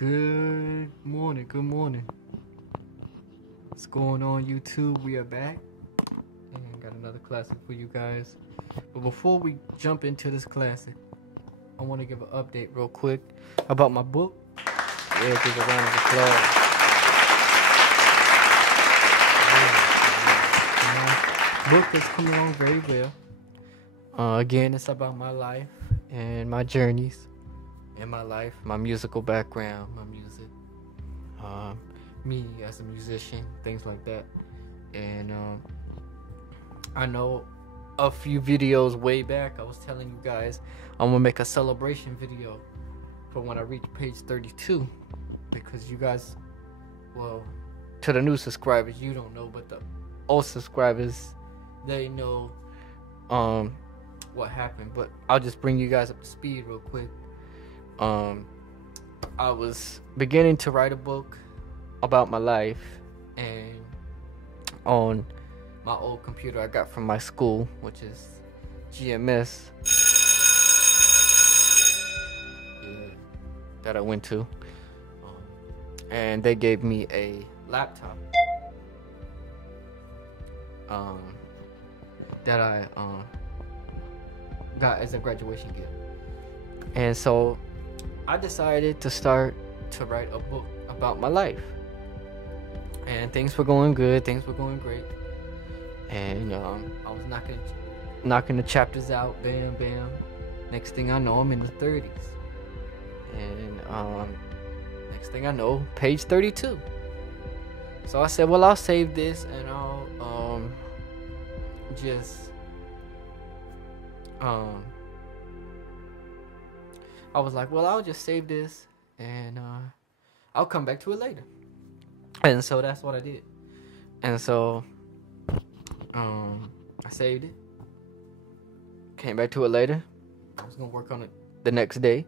Good morning, good morning. What's going on, YouTube? We are back and got another classic for you guys. But before we jump into this classic, I want to give an update real quick about my book. Yeah, give a round of applause. My book is coming on very well. Again, it's about my life and my journeys in my life, my musical background, my music, me as a musician, things like that. And I know a few videos way back I was telling you guys I'm gonna make a celebration video for when I reach page 32, because you guys, well, to the new subscribers, you don't know, but the old subscribers, they know what happened. But I'll just bring you guys up to speed real quick. I was beginning to write a book about my life, and on my old computer I got from my school, which is GMS, that I went to, and they gave me a laptop that I got as a graduation gift. And so I decided to start to write a book about my life, and things were going good, things were going great, and I was knocking the chapters out, bam bam. Next thing I know, I'm in the 30s, and next thing I know, page 32. So I said, well, I'll save this, and I'll I was like, well, I'll just save this, and I'll come back to it later. And so that's what I did. And so I saved it, came back to it later. I was gonna work on it the next day,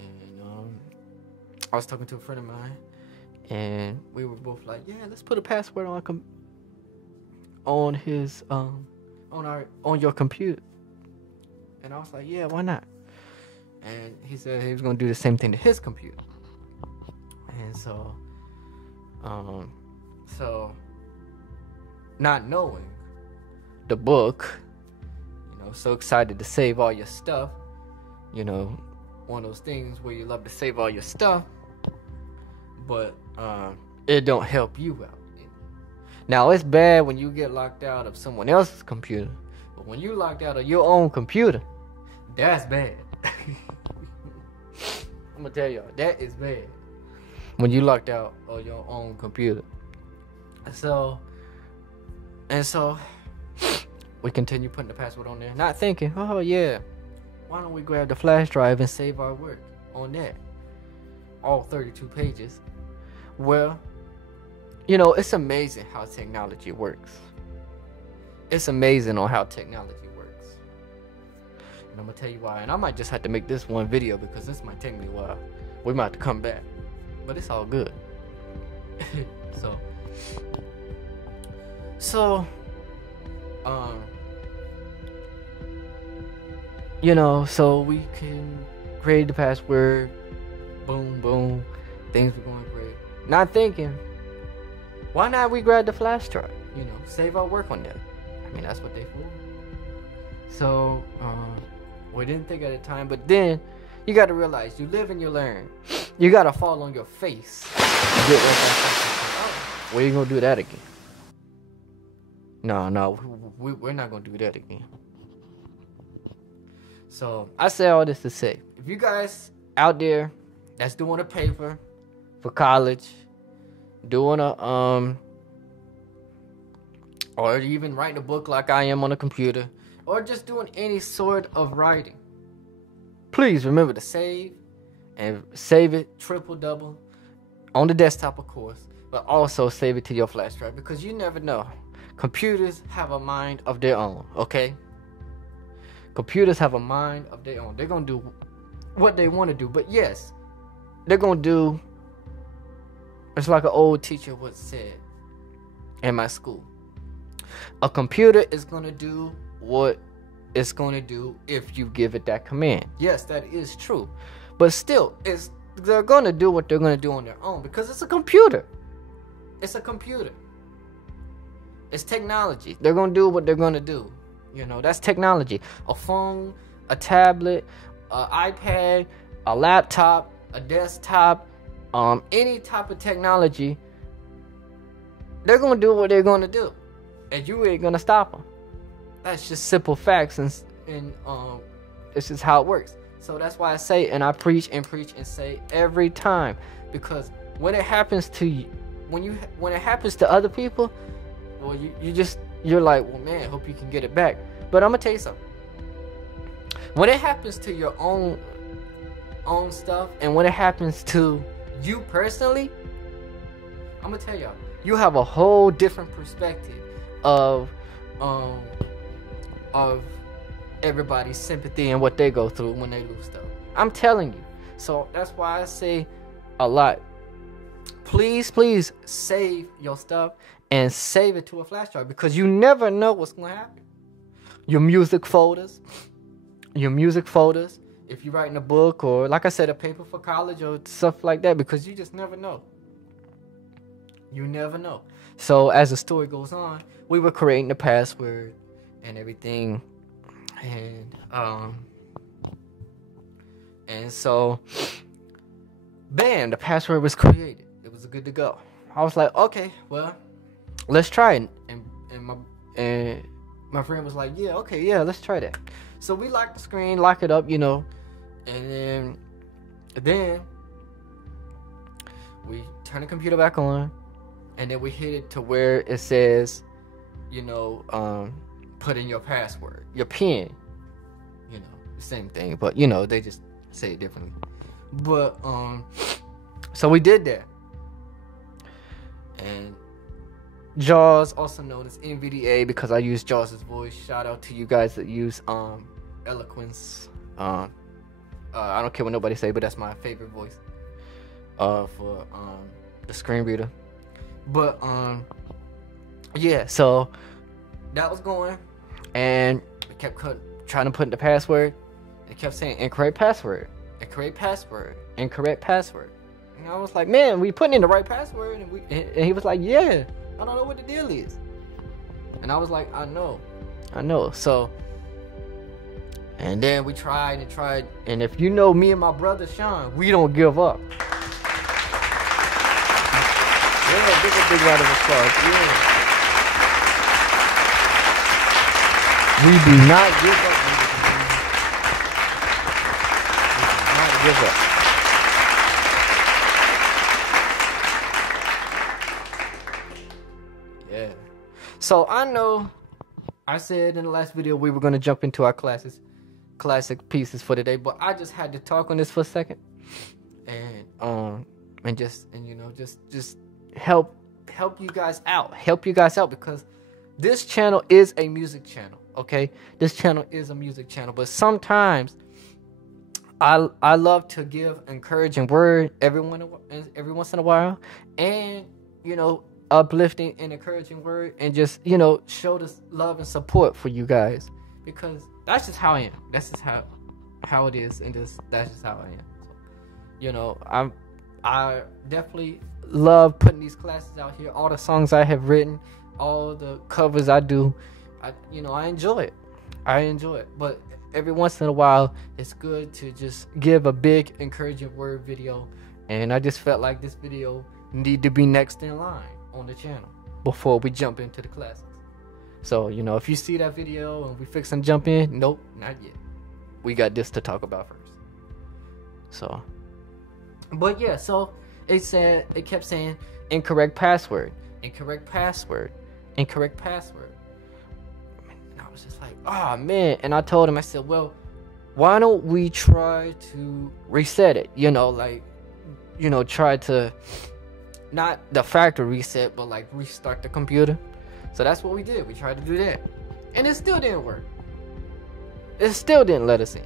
and I was talking to a friend of mine, and we were both like, yeah, let's put a password on his on your computer. And I was like, yeah, why not? And he said he was gonna do the same thing to his computer. And so not knowing the book, so excited to save all your stuff, one of those things where you love to save all your stuff, but it don't help you out. Now, it's bad when you get locked out of someone else's computer, but when you locked out of your own computer, that's bad. I'm gonna tell y'all, that is bad when you locked out of your own computer. So we continue putting the password on there, not thinking, oh yeah, why don't we grab the flash drive and save our work on that, all 32 pages. Well, it's amazing how technology works. It's amazing on how technology works. And I'm gonna tell you why. And I might just have to make this one video, because this might take me a while. We might have to come back, but it's all good. So we can create the password. Boom, boom. Things were going great. Not thinking, why not we grab the flash drive? Save our work on that. I mean, that's what they for. So we didn't think at the time, but then you got to realize, you live and you learn. You got to fall on your face. We ain't gonna do that again. No, we're not gonna do that again. So I say all this to say, if you guys out there that's doing a paper for college, doing a or even writing a book like I am on a computer, or just doing any sort of writing, please remember to save, and save it triple double on the desktop, of course, but also save it to your flash drive, because you never know. Computers have a mind of their own, okay? Computers have a mind of their own. They're gonna do what they want to do, but yes, they're gonna do. It's like an old teacher once said in my school: a computer is gonna do what it's gonna do if you give it that command. Yes, that is true, but still, it's they're gonna do what they're gonna do on their own because it's a computer. It's a computer. It's technology. They're gonna do what they're gonna do. You know, that's technology. A phone, a tablet, an iPad, a laptop, a desktop, any type of technology. They're gonna do what they're gonna do, and you ain't gonna stop them. That's just simple facts, and this is how it works. So that's why I say, and I preach and say every time, because when it happens to you, when it happens to other people, well, you're like, well, man, hope you can get it back. But I'm gonna tell you something. When it happens to your own stuff, and when it happens to you personally, I'm gonna tell y'all, you have a whole different perspective of everybody's sympathy and what they go through when they lose stuff. I'm telling you. So that's why I say a lot. Please save your stuff and save it to a flash drive, because you never know what's gonna happen. Your music folders. If you're writing a book, or like I said, a paper for college or stuff like that, because you just never know. You never know. So as the story goes on, we were creating the password and everything, and so bam, the password was created. It was good to go. I was like, okay, well, let's try it. And my friend was like, yeah, okay, yeah, let's try that. So we lock the screen, lock it up, you know, and then we turn the computer back on, and then we hit it to where it says, you know, put in your password, your PIN, you know, the same thing, but you know, they just say it differently. But so we did that, and Jaws, also known as NVDA, because I use Jaws' voice. Shout out to you guys that use Eloquence. I don't care what nobody say, but that's my favorite voice for the screen reader. But yeah, so that was going, and we kept trying to put in the password. It kept saying incorrect password. And I was like, man, we putting in the right password, and he was like, yeah, I don't know what the deal is. And I was like, I know. So, and then we tried, and if you know me and my brother Sean, we don't give up. Yeah, big round of applause. Yeah. We do not give up. Yeah. So I know I said in the last video we were going to jump into our classic pieces for today, but I just had to talk on this for a second, and you know, just help you guys out, because this channel is a music channel. Okay, this channel is a music channel, but sometimes I love to give encouraging word every once in a while, and you know, uplifting and encouraging word, and just, you know, show this love and support for you guys, because that's just how I am. That's just how it is, and that's just how I am. So, you know, I definitely love putting these classes out here. All the songs I have written, all the covers I do, I enjoy it. But every once in a while, it's good to just give a big encouraging word video, and I just felt like this video need to be next in line on the channel before we jump into the classes. So, you know, if you see that video and we fixing to jump in, nope, not yet. We got this to talk about first. So, but yeah, so it kept saying incorrect password. And I was just like, oh man. And I told him, I said, well, why don't we try to reset it? You know, like, you know, try to, not the factory reset, but like restart the computer. So that's what we did. We tried to do that, and it still didn't work. It still didn't let us in.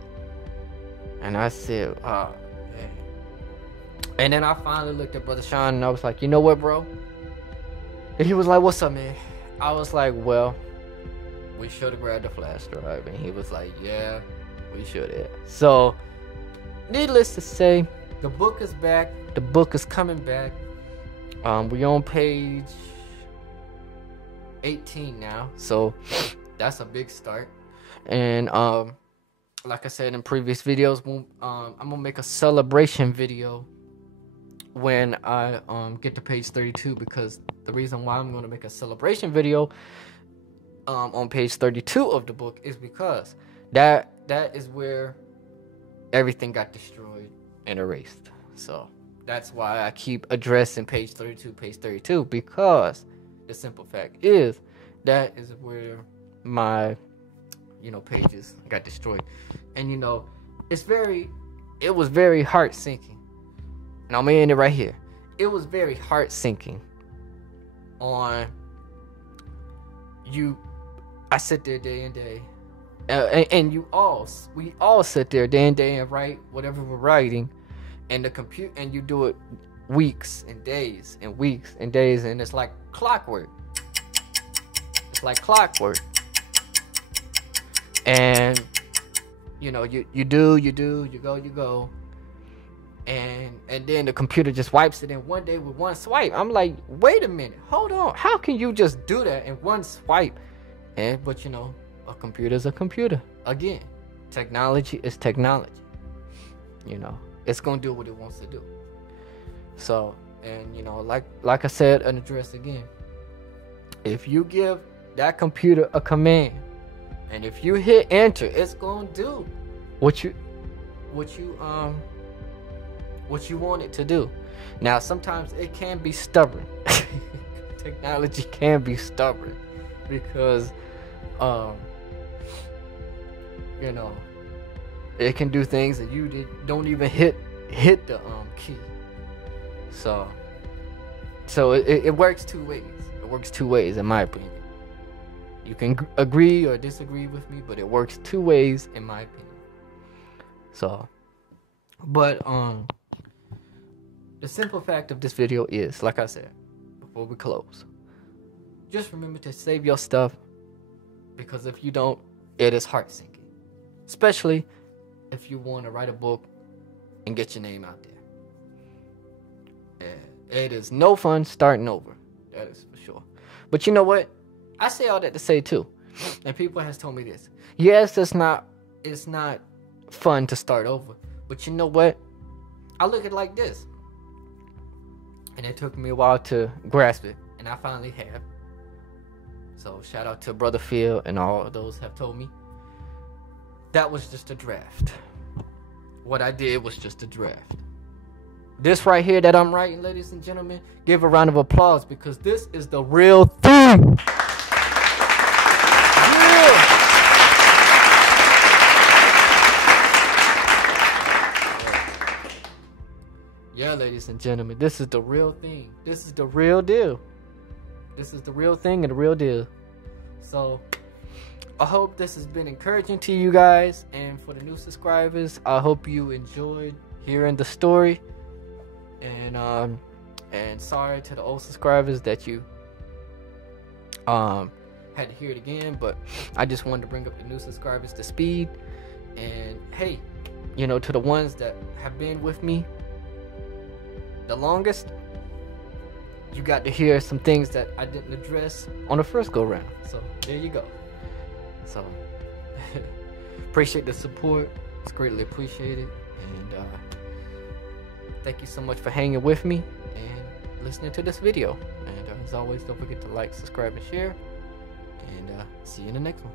And I said, oh man. And then I finally looked at Brother Sean, and I was like, you know what, bro? And he was like, what's up, man? I was like, well, we should have grabbed the flash drive. And he was like, yeah, we should have. So, needless to say, the book is back. The book is coming back. We on page 18 now, so that's a big start. And like I said in previous videos, I'm gonna make a celebration video when I get to page 32, because the reason why I'm gonna make a celebration video on page 32 of the book is because that is where everything got destroyed and erased. So that's why I keep addressing page 32, because the simple fact is that is where my pages got destroyed. And it was very heart sinking, and I'm gonna end it right here. It was very heart sinking on you. I sit there day and day, and we all sit there day and day and write whatever we're writing, and the computer, and you do it weeks and days and weeks and days, and it's like clockwork. It's like clockwork. And you go, and then the computer just wipes it in one day with one swipe. I'm like, wait a minute, hold on, how can you just do that in one swipe? But a computer's a computer. Again, technology is technology. It's gonna do what it wants to do. So, and like I said and address again, if you give that computer a command, and if you hit enter, it's gonna do what you want it to do. Now, sometimes it can be stubborn. Technology can be stubborn because it can do things that you don't even hit the key. So it works two ways. It works two ways, in my opinion. You can agree or disagree with me, but it works two ways, in my opinion. So, but the simple fact of this video is, like I said before we close, just remember to save your stuff, because if you don't, it is heart sinking. Especially if you want to write a book and get your name out there. It is no fun starting over. That is for sure. But you know what? I say all that to say too, and people has told me this. Yes, it's not fun to start over, but you know what? I look at it like this, and it took me a while to grasp it, and I finally have. So shout out to Brother Phil and all of those have told me. That was just a draft. What I did was just a draft. This right here that I'm writing, ladies and gentlemen, give a round of applause, because this is the real thing. Yeah, ladies and gentlemen, this is the real thing. This is the real deal. This is the real thing and the real deal. So, I hope this has been encouraging to you guys. And for the new subscribers, I hope you enjoyed hearing the story. And sorry to the old subscribers that you had to hear it again. But I just wanted to bring up the new subscribers to speed. And hey, to the ones that have been with me the longest, you got to hear some things that I didn't address on the first go round. So there you go. So appreciate the support. It's greatly appreciated. And thank you so much for hanging with me and listening to this video. And as always, don't forget to like, subscribe, and share. And see you in the next one.